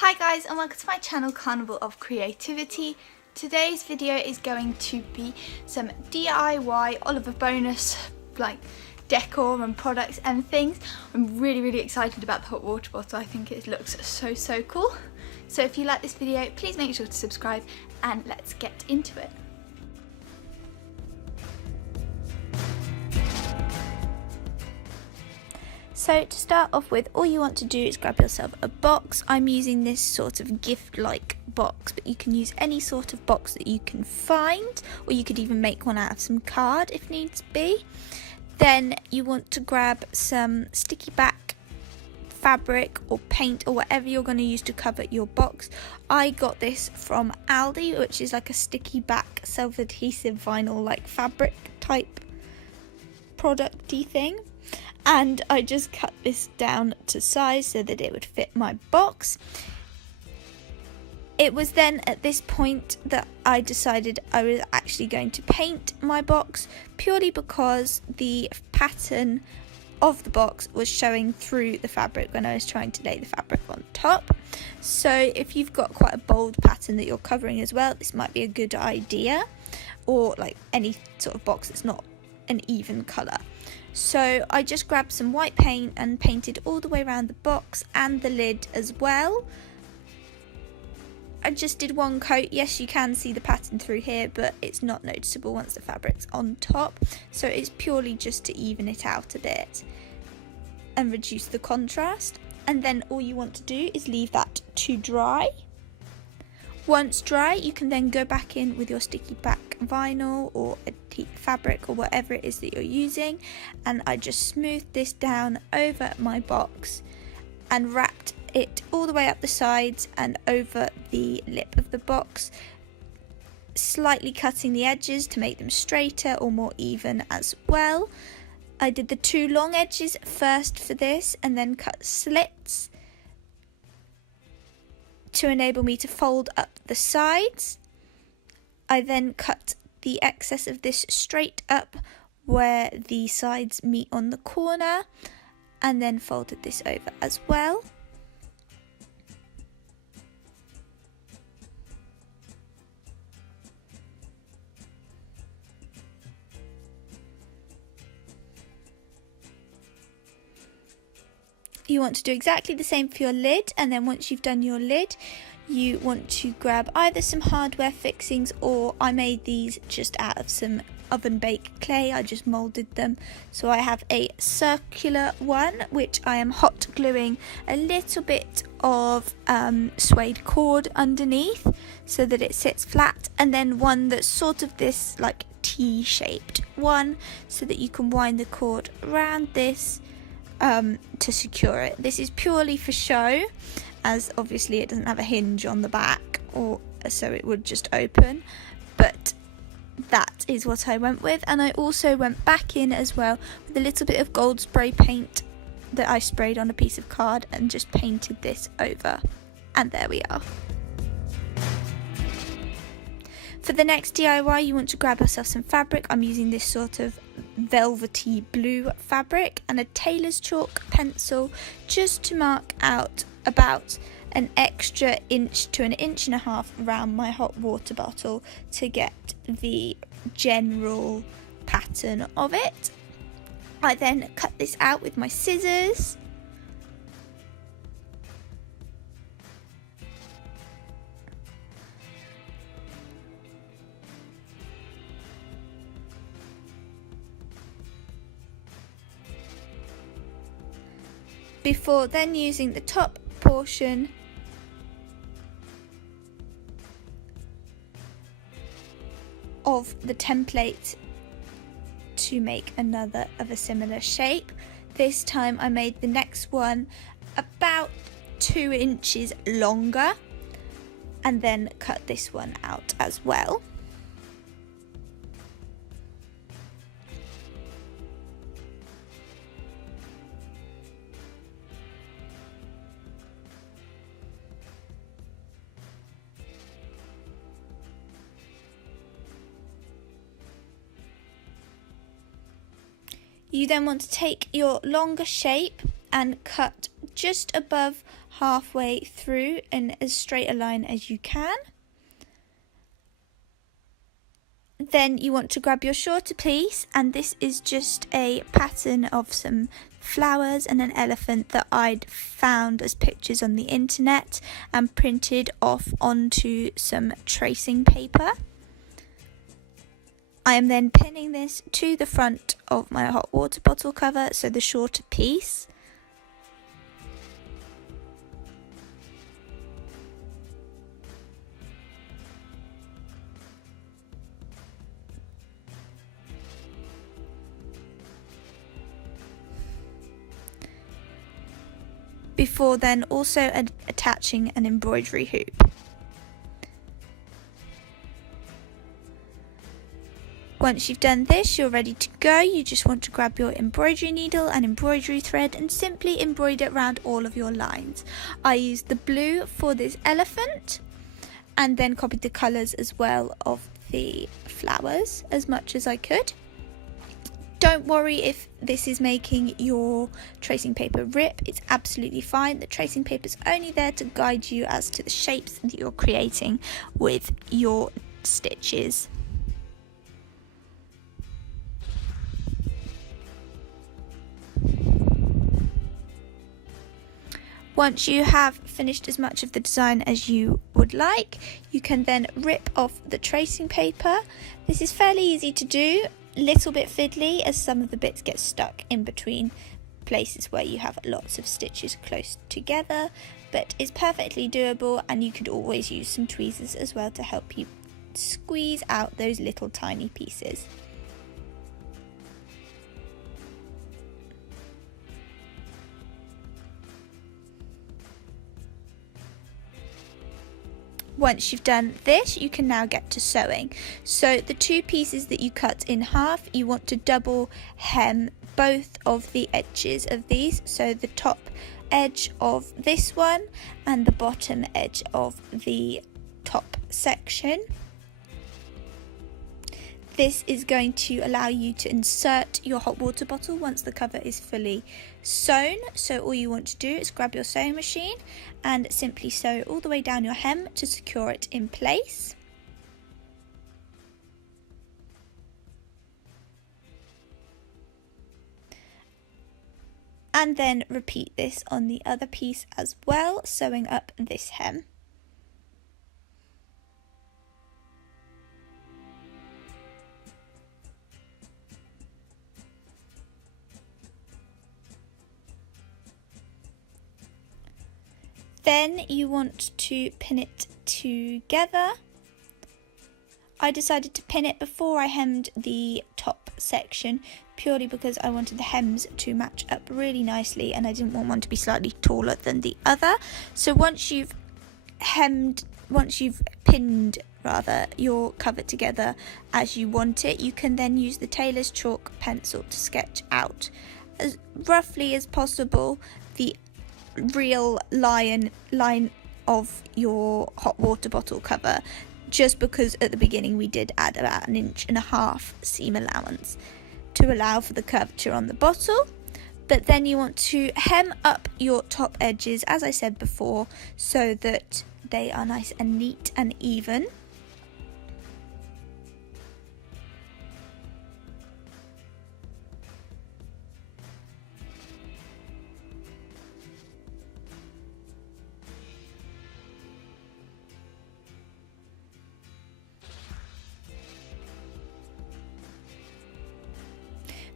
Hi guys, and welcome to my channel Carnival of Creativity. Today's video is going to be some DIY Oliver Bonas decor and products and things. I'm really excited about the hot water bottle. I think it looks so cool. So if you like this video, please make sure to subscribe and let's get into it. So to start off with, all you want to do is grab yourself a box. I'm using this sort of gift-like box, but you can use any sort of box that you can find, or you could even make one out of some card if needs be. Then you want to grab some sticky back fabric or paint or whatever you're going to use to cover your box. I got this from Aldi, which is like a sticky back self-adhesive vinyl like fabric type product-y thing. And I just cut this down to size so that it would fit my box. It was then at this point that I decided I was actually going to paint my box, purely because the pattern of the box was showing through the fabric when I was trying to lay the fabric on top. So if you've got quite a bold pattern that you're covering as well, this might be a good idea, or like any sort of box that's not an even colour. So I just grabbed some white paint and painted all the way around the box and the lid as well. I just did one coat. Yes, you can see the pattern through here, but it's not noticeable once the fabric's on top. So it's purely just to even it out a bit and reduce the contrast. And then all you want to do is leave that to dry. Once dry, you can then go back in with your sticky back vinyl or a fabric or whatever it is that you're using, and I just smoothed this down over my box and wrapped it all the way up the sides and over the lip of the box, slightly cutting the edges to make them straighter or more even as well. I did the two long edges first for this and then cut slits to enable me to fold up the sides. I then cut the excess of this straight up where the sides meet on the corner and then folded this over as well. You want to do exactly the same for your lid, and then once you've done your lid, you want to grab either some hardware fixings, or I made these just out of some oven baked clay. I just molded them. So I have a circular one which I am hot gluing a little bit of suede cord underneath so that it sits flat, and then one that's sort of this like T-shaped one so that you can wind the cord around this to secure it. This is purely for show, as obviously it doesn't have a hinge on the back, or so it would just open, but that is what I went with. And I also went back in as well with a little bit of gold spray paint that I sprayed on a piece of card and just painted this over, and there we are. For the next DIY, you want to grab yourself some fabric. I'm using this sort of velvety blue fabric and a tailor's chalk pencil just to mark out about an extra inch to an inch and a half around my hot water bottle to get the general pattern of it. I then cut this out with my scissors. Before then using the top portion of the template to make another of a similar shape. This time I made the next one about 2 inches longer and then cut this one out as well. You then want to take your longer shape and cut just above halfway through in as straight a line as you can. Then you want to grab your shorter piece, and this is just a pattern of some flowers and an elephant that I'd found as pictures on the internet and printed off onto some tracing paper. I am then pinning this to the front of my hot water bottle cover, so the shorter piece. Before then also attaching an embroidery hoop. Once you've done this, you're ready to go. You just want to grab your embroidery needle and embroidery thread and simply embroider around all of your lines. I used the blue for this elephant and then copied the colours as well of the flowers as much as I could. Don't worry if this is making your tracing paper rip, it's absolutely fine. The tracing paper is only there to guide you as to the shapes that you're creating with your stitches. Once you have finished as much of the design as you would like, you can then rip off the tracing paper. This is fairly easy to do. Little bit fiddly as some of the bits get stuck in between places where you have lots of stitches close together, but it's perfectly doable, and you could always use some tweezers as well to help you squeeze out those little tiny pieces. Once you've done this, you can now get to sewing. So the two pieces that you cut in half, you want to double hem both of the edges of these. So the top edge of this one and the bottom edge of the top section. This is going to allow you to insert your hot water bottle once the cover is fully sewn. So all you want to do is grab your sewing machine and simply sew all the way down your hem to secure it in place. And then repeat this on the other piece as well, sewing up this hem. Then you want to pin it together. I decided to pin it before I hemmed the top section purely because I wanted the hems to match up really nicely and I didn't want one to be slightly taller than the other. So once you've pinned your cover together as you want it, you can then use the tailor's chalk pencil to sketch out as roughly as possible the real line of your hot water bottle cover, just because at the beginning we did add about 1.5 inches seam allowance to allow for the curvature on the bottle. But then you want to hem up your top edges, as I said before, so that they are nice and neat and even.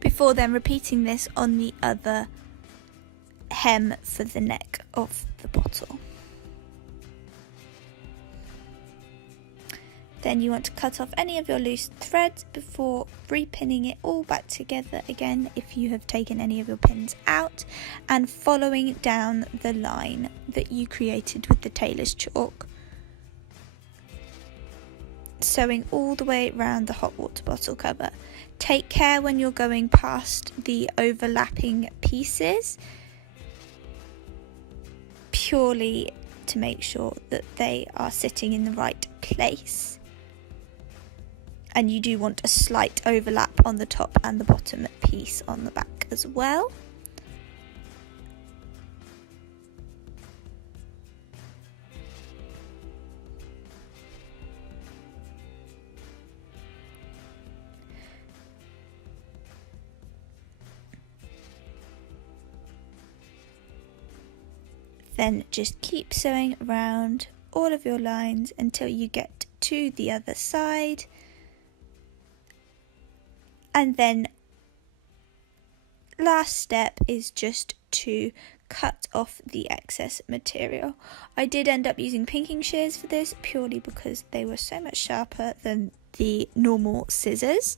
Before then repeating this on the other hem for the neck of the bottle. Then you want to cut off any of your loose threads before repinning it all back together again if you have taken any of your pins out, and following down the line that you created with the tailor's chalk, sewing all the way around the hot water bottle cover. Take care when you're going past the overlapping pieces, purely to make sure that they are sitting in the right place. And you do want a slight overlap on the top and the bottom piece on the back as well. Then just keep sewing around all of your lines until you get to the other side, and then last step is just to cut off the excess material. I did end up using pinking shears for this purely because they were so much sharper than the normal scissors.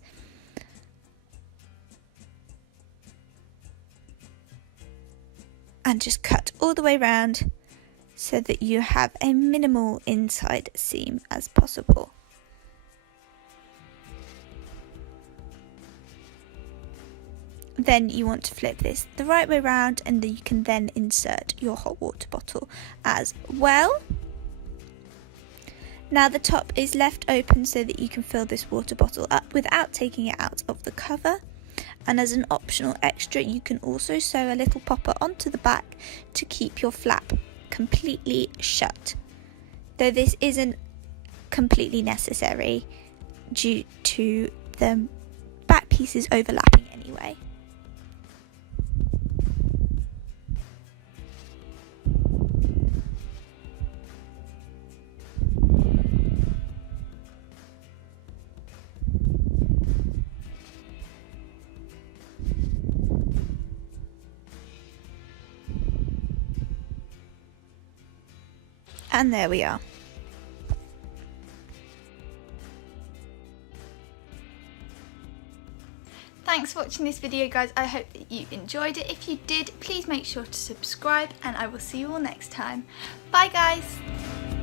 And just cut all the way around so that you have a minimal inside seam as possible. Then you want to flip this the right way around, and then you can then insert your hot water bottle as well. Now the top is left open so that you can fill this water bottle up without taking it out of the cover. And as an optional extra, you can also sew a little popper onto the back to keep your flap completely shut, though this isn't completely necessary due to the back pieces overlapping anyway. And there we are. Thanks for watching this video, guys. I hope that you enjoyed it. If you did, please make sure to subscribe, and I will see you all next time. Bye, guys.